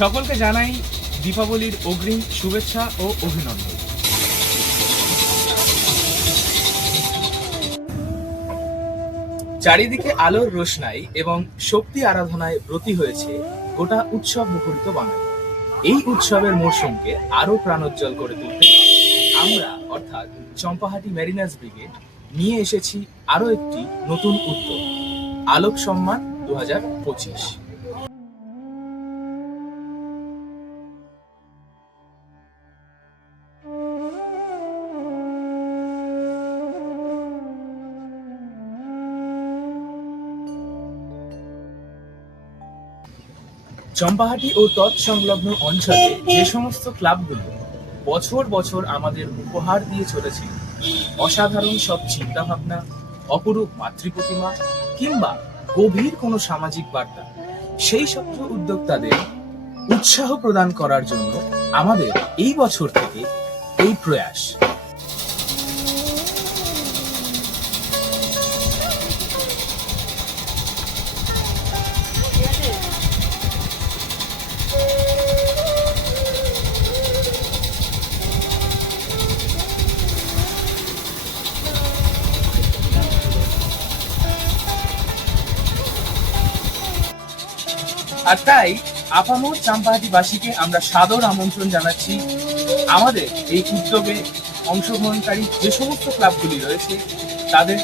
সকলকে জানাই দীপাবলির অগ্রিম শুভেচ্ছা ও অভিনন্দন। চারিদিকে আলোর রোশনাই এবং শক্তি আরাধনায় ব্রতী হয়েছে গোটা উৎসব মুখরিত বাঙালি। এই উৎসবের মরশুমকে আরও প্রাণোজ্জ্বল করে তুলতে আমরা, অর্থাৎ চম্পাহাটি ম্যারিনার্স ব্রিগেড, নিয়ে এসেছি আরও একটি নতুন উদ্যোগ, আলোক সম্মান দু হাজার পঁচিশ। চম্পাহাটি ও তৎসংলগ্ন অঞ্চলে যে সমস্ত ক্লাবগুলো বছর বছর আমাদের উপহার দিয়ে চলেছে অসাধারণ সব চিন্তাভাবনা অপরূপ মাতৃপ্রতিমা কিংবা গভীর কোনো সামাজিক বার্তা সেই সব উদ্যোক্তাদের উৎসাহ প্রদান করার জন্য আমাদের এই বছর থেকে এই প্রয়াস। আর তাই আপামো চাম্পাহাটিবাসীকে আমরা সাদর আমন্ত্রণ জানাচ্ছি। আমাদের এই উদ্যোগে অংশগ্রহণকারী যে সমস্ত ক্লাবগুলি রয়েছে, তাদের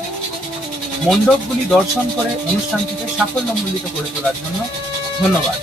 মণ্ডপগুলি দর্শন করে অনুষ্ঠানটিকে সাফল্যমণ্ডিত করে তোলার জন্য ধন্যবাদ।